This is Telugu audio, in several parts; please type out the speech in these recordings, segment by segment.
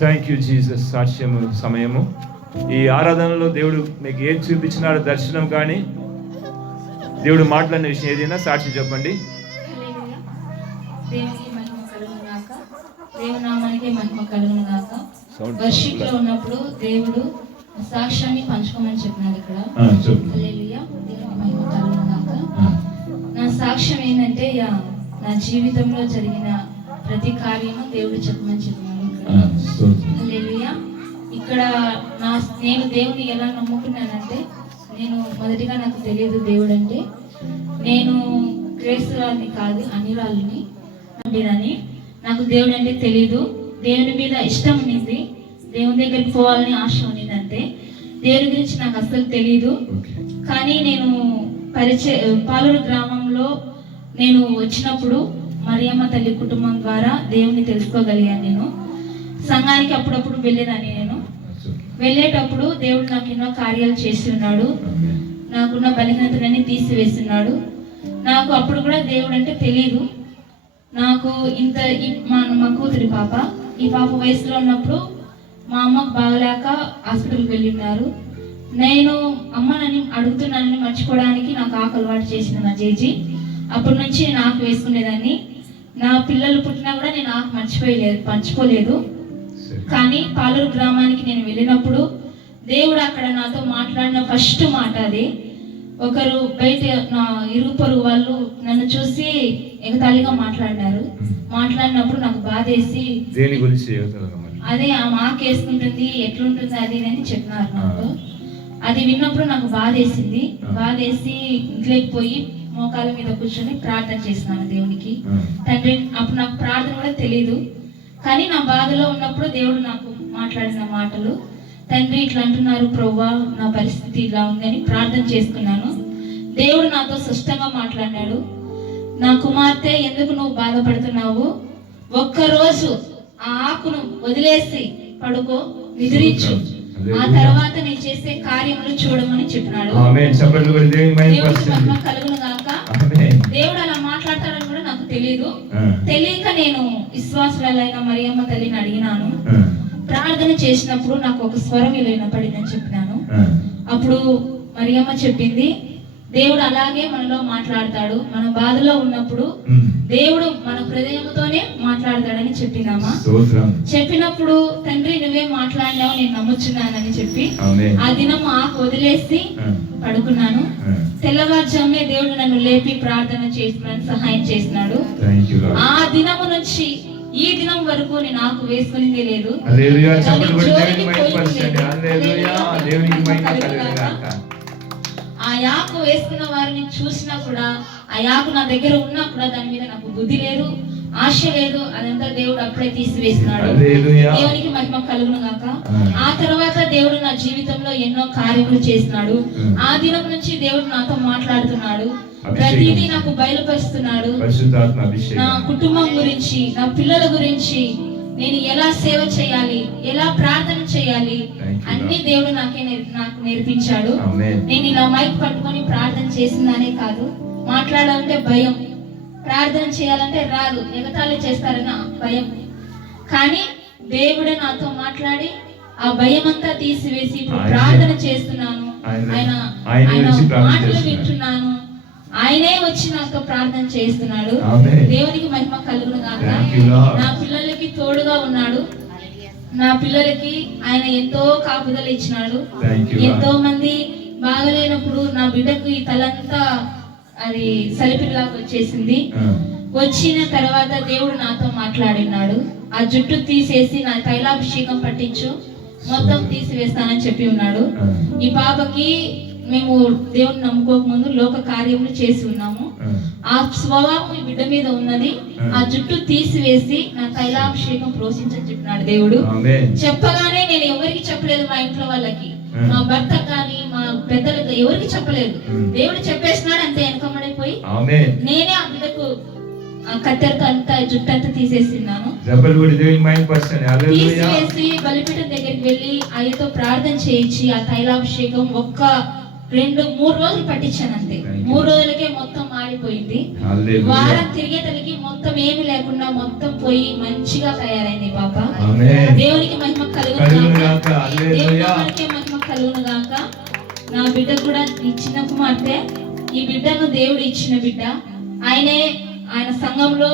Thank you Jesus. సాక్ష్యము సమయము. ఈ ఆరాధనలో దేవుడు మీకు ఏం చూపించినాడు, దర్శనం కానీ దేవుడు మాట్లాడిన విషయం ఏదైనా సాక్షి చెప్పండి. దేవునికి మహిమ కలుగును గాక. దేవుని నామానికి మహిమ కలుగును గాక. వర్షిప్ లో ఉన్నప్పుడు దేవుడు సాక్ష్యాన్ని పంచుకోమని చెప్పినాడు ఇక్కడ. హల్లెలూయా. దేవునికి మహిమ కలుగును గాక. నా సాక్ష్యం ఏంటంటే నా జీవితంలో జరిగిన ప్రతి కార్యము దేవుడు చెప్పమని చెప్పినాడు ఇక్కడ. హల్లెలూయా. ఇక్కడ నేను దేవుని ఎలా నమ్ముకున్నానంటే, నేను మొదటిగా నాకు తెలియదు దేవుడు అంటే. నేను క్రైస్తవురాలిని కాదు, అన్యురాలిని. నాకు దేవుడు అంటే తెలీదు. దేవుని మీద ఇష్టం ఉన్నింది, దేవుని దగ్గరికి పోవాలని ఆశ ఉన్నింది అంతే. దేవుని గురించి నాకు అసలు తెలీదు. కానీ నేను పాలూరు గ్రామంలో నేను వచ్చినప్పుడు మరియమ్మ తల్లి కుటుంబం ద్వారా దేవుని తెలుసుకోగలిగాను. నేను సంఘానికి అప్పుడప్పుడు వెళ్ళేదాన్ని. నేను వెళ్ళేటప్పుడు దేవుడు నాకు ఎన్నో కార్యాలు చేసి ఉన్నాడు. నాకున్న బలహీనతలన్నీ తీసివేస్తున్నాడు. నాకు అప్పుడు కూడా దేవుడు అంటే తెలీదు. నాకు మా కూతురి పాప, ఈ పాప వయసులో ఉన్నప్పుడు మా అమ్మకు బాగలేక హాస్పిటల్కి వెళ్ళిన్నారు. నేను అమ్మనని అడుగుతున్నానని మర్చిపోవడానికి నాకు ఆకు అలవాటు చేసిన నా జేజీ. అప్పటి నుంచి నేను ఆకు వేసుకునేదాన్ని. నా పిల్లలు పుట్టినా కూడా నేను ఆకు మర్చిపోలేదు. కానీ పాలూరు గ్రామానికి నేను వెళ్ళినప్పుడు దేవుడు అక్కడ నాతో మాట్లాడిన ఫస్ట్ మాట అది. ఒకరు బయట నా ఇరుగు పొరుగు వాళ్ళు నన్ను చూసి ఎగతాళిగా మాట్లాడినప్పుడు నాకు బాధేసి, అదే ఆ మాకేసుకుంటుంది ఎట్లుంటుంది అది అని చెప్పినారు నాకు. అది విన్నప్పుడు నాకు బాధేసింది. బాధేసి ఇంట్లోకి పోయి మోకాల మీద కూర్చొని ప్రార్థన చేసినాను దేవునికి. తండ్రి, అప్పుడు నాకు ప్రార్థన కూడా తెలీదు. కానీ నా బాధలో ఉన్నప్పుడు దేవుడు నాకు మాట్లాడిన మాటలు, తండ్రి ఇట్లా అంటున్నారు ప్రభువా, నా పరిస్థితి ఇలా ఉందని ప్రార్థన చేసుకున్నాను. దేవుడు నాతో స్పష్టంగా మాట్లాడినాడు. నా కుమార్తె, ఎందుకు నువ్వు బాధపడుతున్నావు? ఒక్కరోజు ఆ ఆకును వదిలేసి పడుకో, నిద్రించు, ఆ తర్వాత నేను చేసే కార్యములు చూడమని చెప్పినాడు. కలుగును గాక. దేవుడు అలా మాట్లాడతాడని కూడా నాకు తెలియదు. తెలియక నేను విశ్వాసులైన మరియమ్మ తల్లిని అడిగినాను. ప్రార్థన చేసినప్పుడు నాకు ఒక స్వరం ఇలా వినపడిందని చెప్పినాను. అప్పుడు మరియమ్మ చెప్పింది, దేవుడు అలాగే మనలో మాట్లాడతాడు. మన బాధలో ఉన్నప్పుడు దేవుడు మన హృదయంతోనే మాట్లాడతాడని చెప్పిందమ్మా. చెప్పినప్పుడు తండ్రి నువ్వే మాట్లాడినావు, నేను నమ్ముచున్నానని చెప్పి ఆ దినం ఆకు వదిలేసి పడుకున్నాను. తెల్లవారుజామునే దేవుడు నన్ను లేపి ప్రార్థన చేసినాను, సహాయం చేసినాడు. ఆ దినము నుంచి ఈ దినం వరకు నేను ఆకు వేసుకునేదే లేదు. ఆ యాకు వేసుకున్న వారిని చూసినా కూడా, ఆ యాకు నా దగ్గర ఉన్నా కూడా దాని మీద నాకు బుద్ధి లేదు, ఆశ లేదు. అదంతా దేవుడు అప్పుడే తీసివేసినాడు. దేవునికి మహిమ కలుగును గాక. ఆ తర్వాత దేవుడు నా జీవితంలో ఎన్నో కార్యములు చేసినాడు. ఆ దినం నుంచి దేవుడు నాతో మాట్లాడుతున్నాడు. ప్రతిదీ నాకు బయలుపరుస్తున్నాడు. నా కుటుంబం గురించి, నా పిల్లల గురించి, నేను ఎలా సేవ చేయాలి, ఎలా ప్రార్థన చేయాలి, అన్ని దేవుడు నాకు నేర్పించాడు. నేను ఇలా మైక్ పట్టుకొని ప్రార్థన చేసిందనే కాదు, మాట్లాడాలంటే భయం, ప్రార్థన చేయాలంటే రాదు, ఎగతాళి చేస్తారని భయం. కానీ దేవుడే నాతో మాట్లాడి ఆ భయం అంతా తీసివేసి ఇప్పుడు ప్రార్థన చేస్తున్నాను. ఆయన మాటలు వింటున్నాను. ఆయనే వచ్చి నాతో ప్రార్థన చేస్తున్నాడు. దేవునికి మహిమ కలుగును గాక. నా పిల్లలకి తోడుగా ఉన్నాడు. నా పిల్లలకి ఆయన ఎంతో కాపుదల ఇచ్చినాడు. ఎంతో మంది బాగలేనప్పుడు నా బిడ్డకు ఈ తలంతా అది సలిపిల్లాగా వచ్చేసింది. వచ్చిన తర్వాత దేవుడు నాతో మాట్లాడినాడు. ఆ జుట్టు తీసేసి నా తైలాభిషేకం పట్టించు, మొత్తం తీసివేస్తానని చెప్పి ఉన్నాడు. ఈ పాపకి మేము దేవుని నమ్ముకోక ముందు లోక కార్యములు చేసి ఉన్నాము. ఆ స్వభావం ఈ బిడ్డ మీద ఉన్నది. ఆ జుట్టు తీసివేసి నా తైలాభిషేకం ప్రోత్సహించని చెప్పినాడు దేవుడు. చెప్పగానే నేను ఎవరికి చెప్పలేదు, మా ఇంట్లో వాళ్ళకి, మా భర్త కానీ మా పెద్దలకు ఎవరికి చెప్పలేదు. దేవుడు చెప్పేసినాడు అంతే. వెనకమడిపోయి నేనే ఆ బిడ్డకు కత్తెరతో అంతా జుట్టు అంతా తీసేసిన్నాను. తీసివేసి బలిపీఠం దగ్గరికి వెళ్ళి ఆయనతో ప్రార్థన చేయించి ఆ తైలాభిషేకం 2-3 రోజులు పట్టించాను అంతే. 3 రోజులకే మొత్తం మారిపోయింది. వారం తిరిగేతలకి మొత్తం మొత్తం ఏమి లేకుండా మొత్తం పోయి మంచిగా తయారైంది పాప. ఆమేన్. దేవునికి మహిమ కలుగును గాక. దేవుని నామానికే మహిమ కలుగును గాక. నా బిడ్డ కూడా ఈ చిన్న కుమార్తె, ఈ బిడ్డను దేవుడు ఇచ్చిన బిడ్డ. ఆయన సంఘంలో,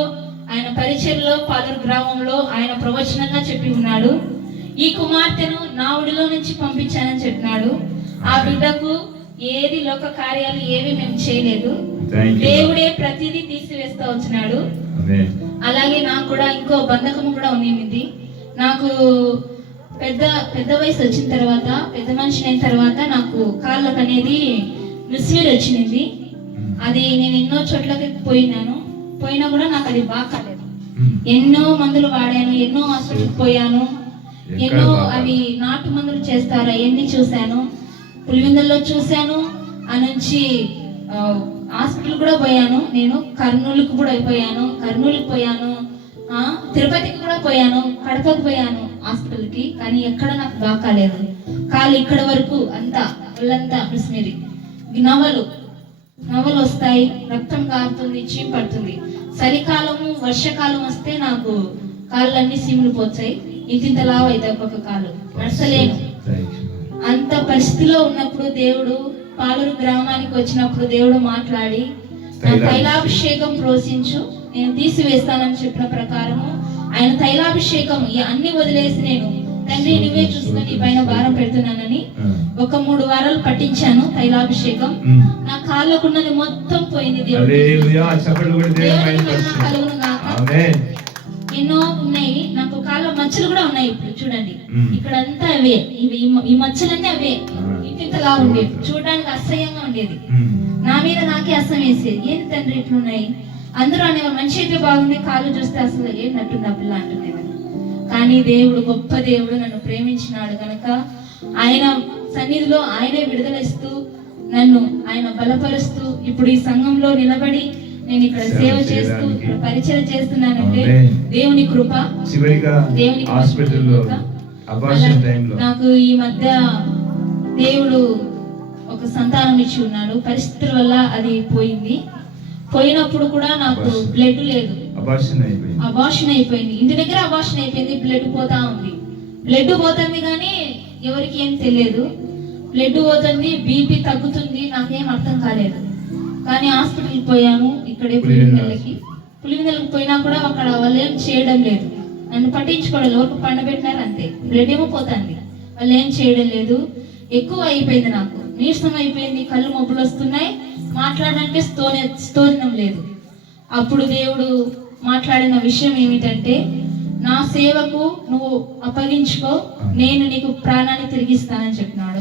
ఆయన పరిచర్లో, పాలూరు గ్రామంలో ఆయన ప్రవచనంగా చెప్పి ఉన్నాడు. ఈ కుమార్తెను నా ఒడిలో నుంచి పంపించానని చెప్పినాడు. ఆ బిడ్డకు ఏది లోక కార్యాలు ఏవి మేము చేయలేదు, దేవుడే ప్రతిదీ తీసివేస్తా వచ్చినాడు. అలాగే నాకు కూడా ఇంకో బంధకం కూడా ఉన్నింది. నాకు పెద్ద వయసు వచ్చిన తర్వాత, పెద్ద మనిషి అయిన తర్వాత నాకు కాళ్ళకు అనేది మిస్వీర్ వచ్చింది. అది నేను ఎన్నో చోట్లకి పోయినా కూడా నాకు అది బాగా కాలేదు. ఎన్నో మందులు వాడాను, ఎన్నో హాస్పిటల్కి పోయాను, ఎన్నో అవి నాటు మందులు చేస్తారా ఎన్ని చూశాను, పులివెందుల్లో చూశాను. ఆ నుంచి హాస్పిటల్ కూడా పోయాను. నేను కర్నూలుకి పోయాను, తిరుపతికి కూడా పోయాను, కడపకు పోయాను హాస్పిటల్కి. కానీ ఎక్కడ నాకు బాగా కాలేదు. కాలు ఇక్కడ వరకు అంతా ఒళ్ళంతా మిస్మేరీ, నవలు వస్తాయి, రక్తం కారుతుంది, చీమ్ పడుతుంది. చలికాలము వర్షాకాలం వస్తే నాకు కాళ్ళన్నీ సీములు పోతాయి, ఇంత లావు అయితే ఒక్కొక్క కాలు నడసలేను. అంత పరిస్థితిలో ఉన్నప్పుడు దేవుడు పాలూరు గ్రామానికి వచ్చినప్పుడు దేవుడు మాట్లాడి నా తైలాభిషేకం ప్రోసించు, నేను తీసివేస్తానని చెప్పిన ప్రకారము ఆయన తైలాభిషేకం అన్ని వదిలేసి నేను తండ్రి నువ్వే చూసుకొని పైన భారం పెడుతున్నానని ఒక 3 వారాలు పట్టించాను తైలాభిషేకం. నా కాళ్ళకున్నది మొత్తం పోయింది. ఎన్నో ఉన్నాయి, నాకు కాళ్ళ మచ్చలు కూడా ఉన్నాయి. ఇప్పుడు చూడండి, ఇక్కడంతా అవే, ఈ మచ్చలన్నీ అవే, ఇంతలా ఉండేది. చూడడానికి అసహ్యంగా ఉండేది, నా మీద నాకే అసహ్యం వేసేది. ఏంటి తండ్రి ఇట్లున్నాయి? అందరూ అనేవారు మనిషి అయితే బాగుంది, కాళ్ళు చూస్తే అసలు ఏంటట్టుంది ఆ పిల్ల అంటున్నాను. కానీ దేవుడు గొప్ప దేవుడు నన్ను ప్రేమించినాడు కనుక ఆయన సన్నిధిలో ఆయనే విడుదల ఇస్తూ నన్ను ఆయన బలపరుస్తూ ఇప్పుడు ఈ సంఘంలో నిలబడి నేను ఇక్కడ సేవ చేస్తూ పరిచయం చేస్తున్నానంటే దేవుని కృప. నాకు ఈ మధ్య దేవుడు ఒక సంతానం ఇచ్చి ఉన్నాడు. పరిస్థితుల వల్ల అది పోయినప్పుడు కూడా నాకు బ్లడ్ లేదు, అబార్షన్ అయిపోయింది. ఇంటి దగ్గర అబార్షన్ అయిపోయింది, బ్లడ్ పోతుంది కానీ ఎవరికి ఏం తెలియదు. బ్లడ్ పోతుంది, బీపీ తగ్గుతుంది, నాకేం అర్థం కాలేదు. కానీ హాస్పిటల్కి పోయాము, ఇక్కడే పులివెందులకి పోయినా కూడా అక్కడ వాళ్ళు ఏం చేయడం లేదు, నన్ను పట్టించుకోవడం, ఎవరికి పండబెట్టినారు అంతే. బ్లడ్ ఏమో పోతుంది, వాళ్ళు ఏం చేయడం లేదు. ఎక్కువ అయిపోయింది, నాకు నీరసం అయిపోయింది, కళ్ళు మొబ్బులు వస్తున్నాయి, మాట్లాడడానికి స్తోత్రం లేదు. అప్పుడు దేవుడు మాట్లాడిన విషయం ఏమిటంటే, నా సేవకు నువ్వు అప్పగించుకో, నేను నీకు ప్రాణాన్ని తిరిగిస్తానని చెప్పినాడు.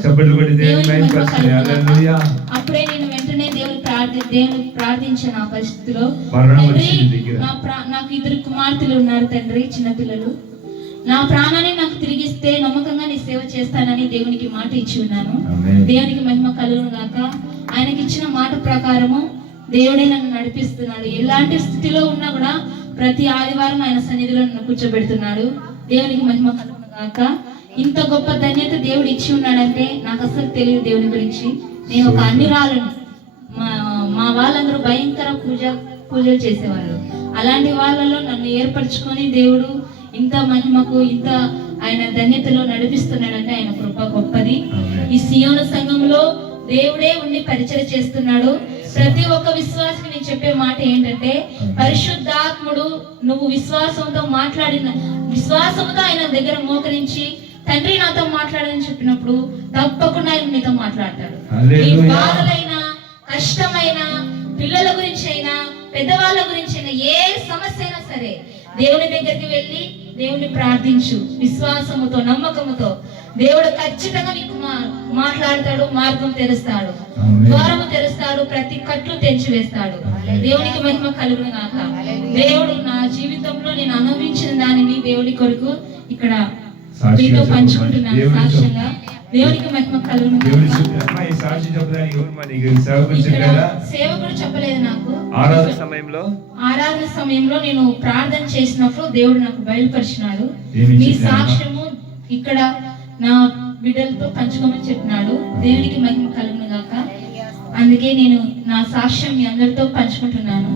అప్పుడే నేను వెంటనే దేవుని ప్రార్థించాను. ఆ పరిస్థితిలో నాకు 2 కుమార్తెలు ఉన్నారు తండ్రి, చిన్నపిల్లలు. నా ప్రాణాన్ని నాకు తిరిగిస్తే నమ్మకంగా నీ సేవ చేస్తానని దేవునికి మాట ఇచ్చి ఉన్నాను. దేవునికి మహిమ కలుగును గాక. ఆయనకి ఇచ్చిన మాట ప్రకారము దేవుడే నన్ను నడిపిస్తున్నాడు. ఎలాంటి స్థితిలో ఉన్నా కూడా ప్రతి ఆదివారం ఆయన సన్నిధిలో నన్ను కూర్చోబెడుతున్నాడు. దేవునికి మహిమ కలుగును గాక. ఇంత గొప్ప ధన్యత దేవుడు ఇచ్చి ఉన్నాడంటే నాకు అసలు తెలియదు దేవుని గురించి. నేను ఒక అన్యురాలను, మా వాళ్ళందరూ భయంకర పూజలు చేసేవాళ్ళు. అలాంటి వాళ్ళలో నన్ను ఏర్పరచుకొని దేవుడు ఇంత మహిమకు, ఇంత ఆయన ధన్యతలో నడిపిస్తున్నాడంటే ఆయన కృప గొప్పది. ఈ సియోను సంఘంలో దేవుడే ఉండి పరిచయం చేస్తున్నాడు. ప్రతి ఒక్క విశ్వాసికి నేను చెప్పే మాట ఏంటంటే, పరిశుద్ధాత్ముడు నువ్వు విశ్వాసంతో ఆయన దగ్గర మోకరించి తండ్రి నాతో మాట్లాడని చెప్పినప్పుడు తప్పకుండా ఆయన నీతో మాట్లాడతాడు. నీ బాధలైనా, కష్టమైనా, పిల్లల గురించి అయినా, పెద్దవాళ్ళ గురించి అయినా, ఏ సమస్య అయినా సరే దేవుని దగ్గరికి వెళ్ళి దేవుని ప్రార్థించు. విశ్వాసముతో, నమ్మకముతో దేవుడు ఖచ్చితంగా నీకు మాట్లాడతాడు, మార్గం తెరుస్తాడు, ద్వారము తెరుస్తాడు, ప్రతి కట్లు తెంచివేస్తాడు. దేవునికి మహిమ కలుగును గాక. దేవుడు నా జీవితంలో నేను అనుభవించిన దానిని దేవుడి కొరకు ఇక్కడ మీతో పంచుకుంటున్నాను సాక్ష్యంగా. దేవునికి మహిమ కలుగును గాక. సేవకుడు చెప్పలేదు నాకు. ఆరాధన సమయంలో నేను ప్రార్థన చేసినప్పుడు దేవుడు నాకు బయలుపరిచినాడు. మీ సాక్ష్యము ఇక్కడ నా బిడ్డలతో పంచుకోమని చెప్పినాడు. దేవునికి మహిమ కలుగును గాక. అందుకే నేను నా సాక్ష్యం మీ అందరితో పంచుకుంటున్నాను.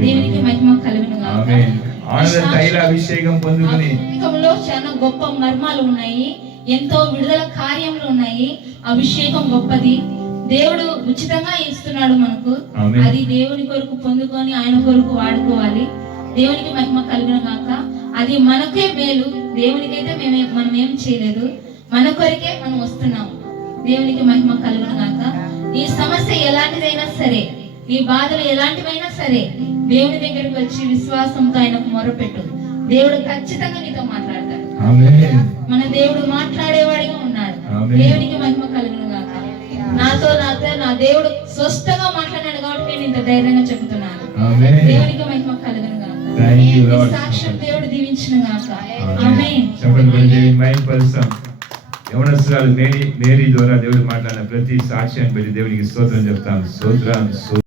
దేవునికి మహిమ కలుగును గాక. ఆమేన్. ఆనంద తైల అభిషేకం పొందుకొని అభిషేకంలో చాలా గొప్ప మర్మాలు ఉన్నాయి, ఎంతో విడుదల కార్యములు ఉన్నాయి. అభిషేకం గొప్పది, దేవుడు ఉచితంగా ఇస్తున్నాడు మనకు. ఆమేన్. అది దేవుని కొరకు పొందుకొని ఆయన కొరకు వాడుకోవాలి. దేవునికి మహిమ కలుగును గాక. అది మనకే మేలు, దేవునికైతే మనం ఏం చేయలేదు, మన కొరకే మనం వస్తున్నాం. దేవునికి మహిమ కలుగును గాక. ఈ సమస్య ఎలాంటిదైనా సరే, ఈ బాధలు ఎలాంటివైనా సరే, దేవుని దగ్గరికి వచ్చి విశ్వాసంతో ఆయనకు మొరపెట్టు. దేవుడు ఖచ్చితంగా నీతో మాట్లాడతాడు. ఆమేన్. మన దేవుడు మాట్లాడేవాడిగా ఉన్నాడు. ఆమేన్. దేవునికి మహిమ కలుగును గాక. నాతో నా దేవుడు స్పష్టంగా మాట్లాడాడు కాబట్టి నేను ఇంత ధైర్యంగా చెబుతున్నాను. ఆమేన్. దేవునికి మహిమ కలుగును గాక. Thank you, ఈ Lord. సాక్ష్యం దేవుడు దీవించును గాక. ఆమేన్. ఆమేన్. చెప్పండి దేవుని మహిమపరుస్తాం. యవనస్తురాలు మేరీ ద్వారా దేవుడు మాట్లాడిన ప్రతి సాక్ష్యాన్ని బట్టి దేవునికి స్తోత్రం చెప్తాం. స్తోత్రం.